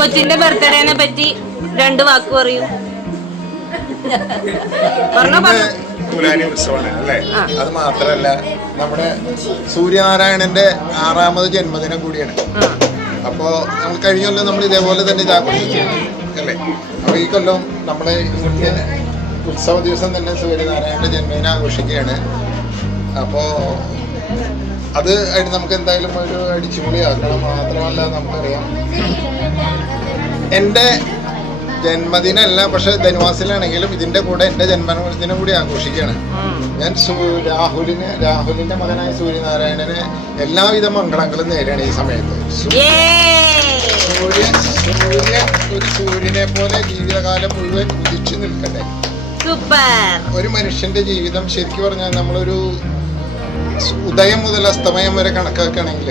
കൊച്ചിന്റെ ബർത്ത്ഡേനെ പറ്റി 2 വാക്ക് പറയൂ. തുലാനി ഉത്സവമാണ് അല്ലേ? അത് മാത്രല്ല നമ്മുടെ സൂര്യനാരായണന്റെ 6ാമത് ജന്മദിനം കൂടിയാണ്. അപ്പോ നമ്മൾ കഴിഞ്ഞ കൊല്ലം നമ്മൾ ഇതേപോലെ തന്നെ ഇത് ആഘോഷിച്ചു അല്ലേ? അപ്പൊ ഈ കൊല്ലം നമ്മുടെ ഇന്ത്യൻ ഉത്സവ ദിവസം തന്നെ സൂര്യനാരായണന്റെ ജന്മദിനം ആഘോഷിക്കുകയാണ്. അപ്പോ അത് ആയിട്ട് നമുക്ക് എന്തായാലും ഒരു അടിച്ചുപൊളിയാക്കണം. മാത്രമല്ല നമുക്കറിയാം എൻ്റെ ജന്മദിനമല്ല, പക്ഷെ ധനുവാസിലാണെങ്കിലും ഇതിന്റെ കൂടെ എൻ്റെ ജന്മദിനം കൂടി ആഘോഷിക്കുകയാണ്. ഞാൻ രാഹുലിന്റെ മകനായ സൂര്യനാരായണന് എല്ലാവിധ മംഗളങ്ങളും നേരാണ് ഈ സമയത്ത്. ഒരു സൂര്യനെ പോലെ ജീവിതകാലം മുഴുവൻ ഉദിച്ചു നിൽക്കട്ടെ. ഒരു മനുഷ്യന്റെ ജീവിതം ശരിക്കും പറഞ്ഞാൽ നമ്മളൊരു ഉദയം മുതൽ അസ്തമയം വരെ കണക്കാക്കുകയാണെങ്കിൽ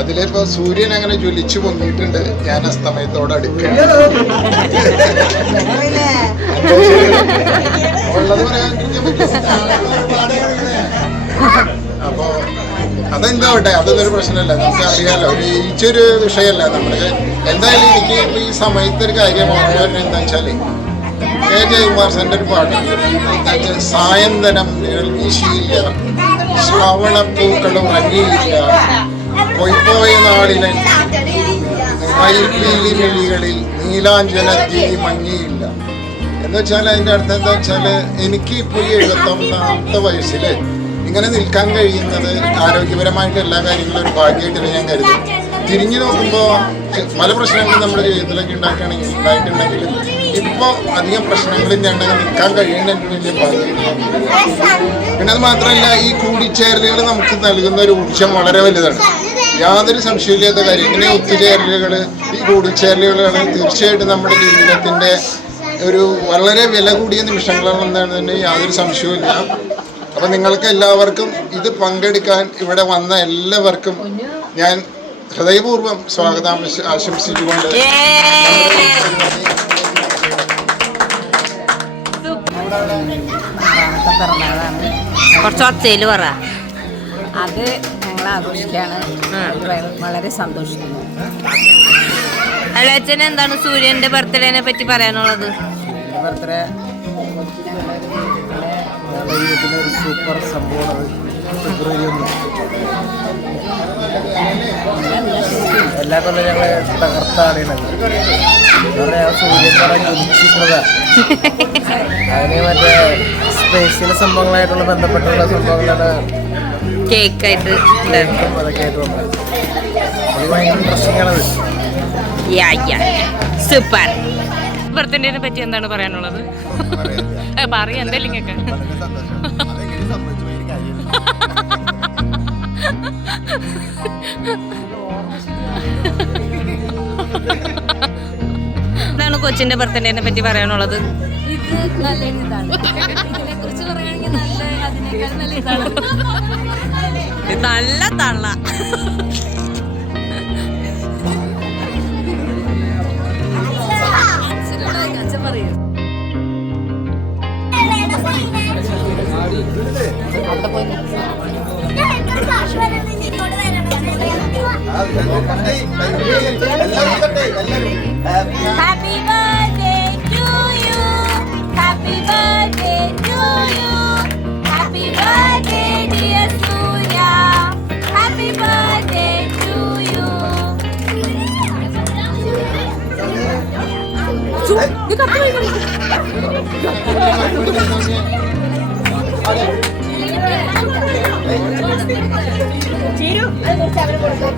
അതിലിപ്പോ സൂര്യൻ അങ്ങനെ ജ്വലിച്ചു പൊങ്ങിയിട്ടുണ്ട്, ഞാൻ അസ്തമയത്തോട് അടുക്കുകയാണ്. അപ്പോ അതെന്താവട്ടെ, അതൊന്നൊരു പ്രശ്നമല്ല, നമുക്ക് അറിയാലോ, ഒരു ഈച്ചൊരു വിഷയമല്ല. നമ്മള് എന്തായാലും എനിക്ക് ഇപ്പൊ ഈ സമയത്ത് ഒരു കാര്യം ഓർമ്മ വരുന്നത് എന്താ വെച്ചാല് കെ ജയകുമാറിന്റെ ഒരു പാട്ടുണ്ട്, സായന്തനം നിഴൽ വീശിയില്ല, ശ്രാവണപ്പൂക്കളും അങ്ങിയില്ല, പൊയ്പോയ നാളിലെ മയിൽപ്പീലി മെളികളിൽ നീലാഞ്ജനത്തിരി മങ്ങിയില്ല. എന്ന് വെച്ചാൽ അതിൻ്റെ അർത്ഥം എന്താ വെച്ചാൽ എനിക്ക് ഇപ്പോൾ ഈ 71ാമത്തെ വയസ്സിൽ ഇങ്ങനെ നിൽക്കാൻ കഴിയുന്നത് ആരോഗ്യപരമായിട്ട് എല്ലാ കാര്യങ്ങളും ഒരു ഭാഗ്യമായിട്ടാണ് ഞാൻ കരുതും. തിരിഞ്ഞു നോക്കുമ്പോൾ പല പ്രശ്നങ്ങളും നമ്മുടെ ജീവിതത്തിലൊക്കെ ഉണ്ടായിട്ടുണ്ടെങ്കിലും ഇപ്പോൾ അധികം പ്രശ്നങ്ങളില്ലാണ്ടെങ്കിൽ നിൽക്കാൻ കഴിയുന്ന എനിക്ക് വലിയ ഭാഗ്യമായിട്ടാണ്. പിന്നെ അത് മാത്രമല്ല, ഈ കൂടിച്ചേരലുകൾ നമുക്ക് നൽകുന്ന ഒരു ഊർജ്ജം വളരെ വലുതാണ്, യാതൊരു സംശയമില്ലാത്ത കാര്യം. ഇങ്ങനെ ഒത്തുചേരലുകൾ, ഈ കൂടിച്ചേരലുകളാണ് തീർച്ചയായിട്ടും നമ്മുടെ ജീവിതത്തിൻ്റെ ഒരു വളരെ വില കൂടിയ നിമിഷങ്ങളാണെന്നാണ് തന്നെ യാതൊരു സംശയവുമില്ല. അപ്പം നിങ്ങൾക്ക് എല്ലാവർക്കും ഇത് പങ്കെടുക്കാൻ ഇവിടെ വന്ന എല്ലാവർക്കും ഞാൻ ഹൃദയപൂർവ്വം സ്വാഗതം ആശംസിച്ചുകൊണ്ട് കുറച്ചൊച്ചയില് പറ. അത് ഞങ്ങൾ ആഘോഷിക്കുകയാണ്, വളരെ സന്തോഷിക്കുന്നു. അച്ഛന് എന്താണ് സൂര്യന്റെ ബർത്ത്ഡേനെ പറ്റി പറയാനുള്ളത്? ബർത്ത്ഡേ ഒരു സൂപ്പർ സംഭവമാണ്. ഫെബ്രുവരി 1 എല്ലാ കൊല്ലം ഞങ്ങൾ തകർത്താണ് സൂര്യൻ ജ്വലിച്ചിട്ടുള്ളത്. അതിന് മറ്റേ സ്പേഷ്യൽ സംഭവങ്ങളായിട്ടുള്ള ബന്ധപ്പെട്ടുള്ള സംഭവങ്ങളാണ് കേക്കായിട്ട് അതൊക്കെ ആയിട്ട് വന്നത്. അത് ഭയങ്കര ഇൻട്രസ്റ്റിംഗ് ആണത്. സൂപ്പർ. ബർത്ത്ഡേനെ പറ്റി എന്താണ് പറയാനുള്ളത്? പറയാ എന്തായാലും എന്താണ് കൊച്ചിന്റെ ബർത്ത്ഡേനെ പറ്റി പറയാനുള്ളത്? ഇത് നല്ല ഇതാണ്, ഇതിനെ കുറിച്ച് പറയുകയാണെങ്കിൽ അതിനേക്കാൾ നല്ല ഇതാണ്. നല്ല തള്ള. അച്ഛൻ പറയൂ. അവിടെ പോയി Happy birthday to you. Happy birthday to you. Happy birthday dear Surya. Happy birthday to you. Chiru, ada sabar കൊടുക്ക്.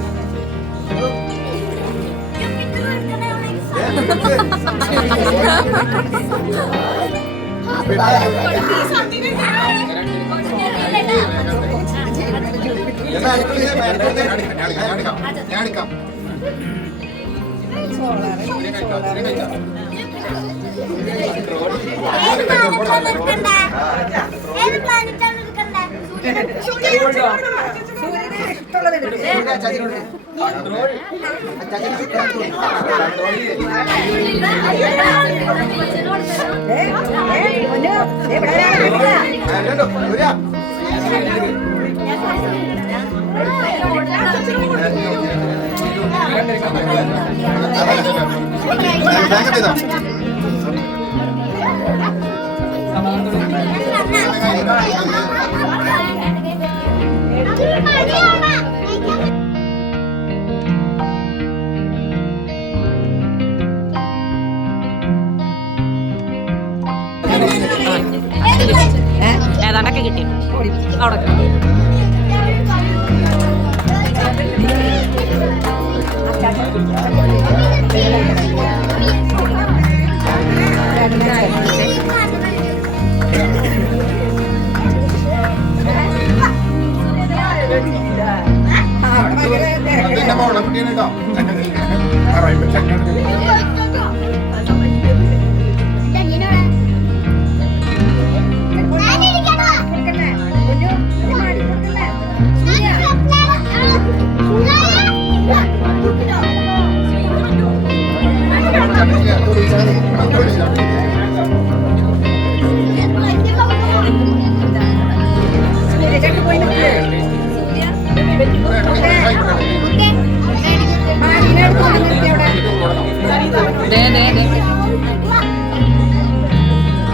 ഏതാണ്ടൊക്കെ കിട്ടി അവിടെ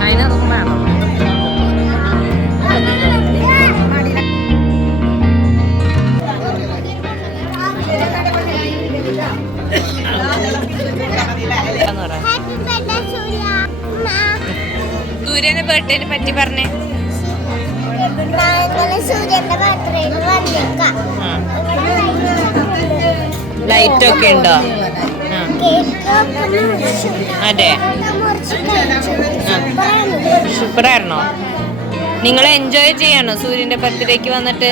അതിനതൊന്നും വേണം. സൂര്യന്റെ ബർത്ത്ഡേനെ പറ്റി പറഞ്ഞേ. സൂര്യന്റെ ബർത്ത്ഡേയിൽ വന്നേക്കാം. ലൈറ്റ് ഒക്കെ ഉണ്ടോ? അതെ, സൂപ്പറായിരുന്നോ? നിങ്ങൾ എൻജോയ് ചെയ്യാണോ സൂര്യന്റെ ബർത്ത്ഡേക്ക് വന്നിട്ട്?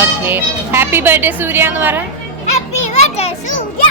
ഓക്കെ, ഹാപ്പി ബർത്ത്ഡേ സൂര്യ എന്ന് പറ. ഹാപ്പി ബർത്ത്ഡേ സൂര്യ.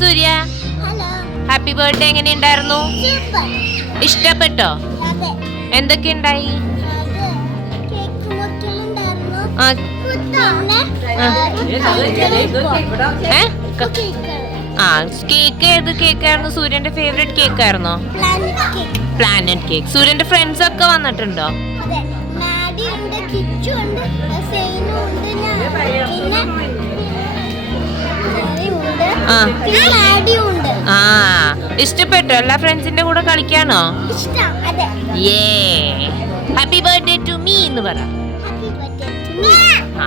സൂര്യ, ഹാപ്പി ബർത്ത്ഡേ എങ്ങനെയുണ്ടായിരുന്നു? ഇഷ്ടപ്പെട്ടോ? എന്തൊക്കെ ഉണ്ടായി? കേക്ക് ഏത് കേക്കായിരുന്നു? സൂര്യന്റെ ഫേവറേറ്റ് കേക്ക് ആയിരുന്നോ? Planet cake. സൂര്യന്റെ ഫ്രണ്ട്സ് ഒക്കെ വന്നിട്ടുണ്ടോ? ആ ഇഷ്ടപ്പെട്ടോ? എല്ലാ ഫ്രണ്ട്സിന്റെ കൂടെ കളിക്കാണോ? ഇഷ്ടം അതെ ഹാപ്പി ബർത്ത്ഡേ ടു മീ എന്ന് പറ. ഹാപ്പി ബർത്ത്ഡേ ടു മീ ആ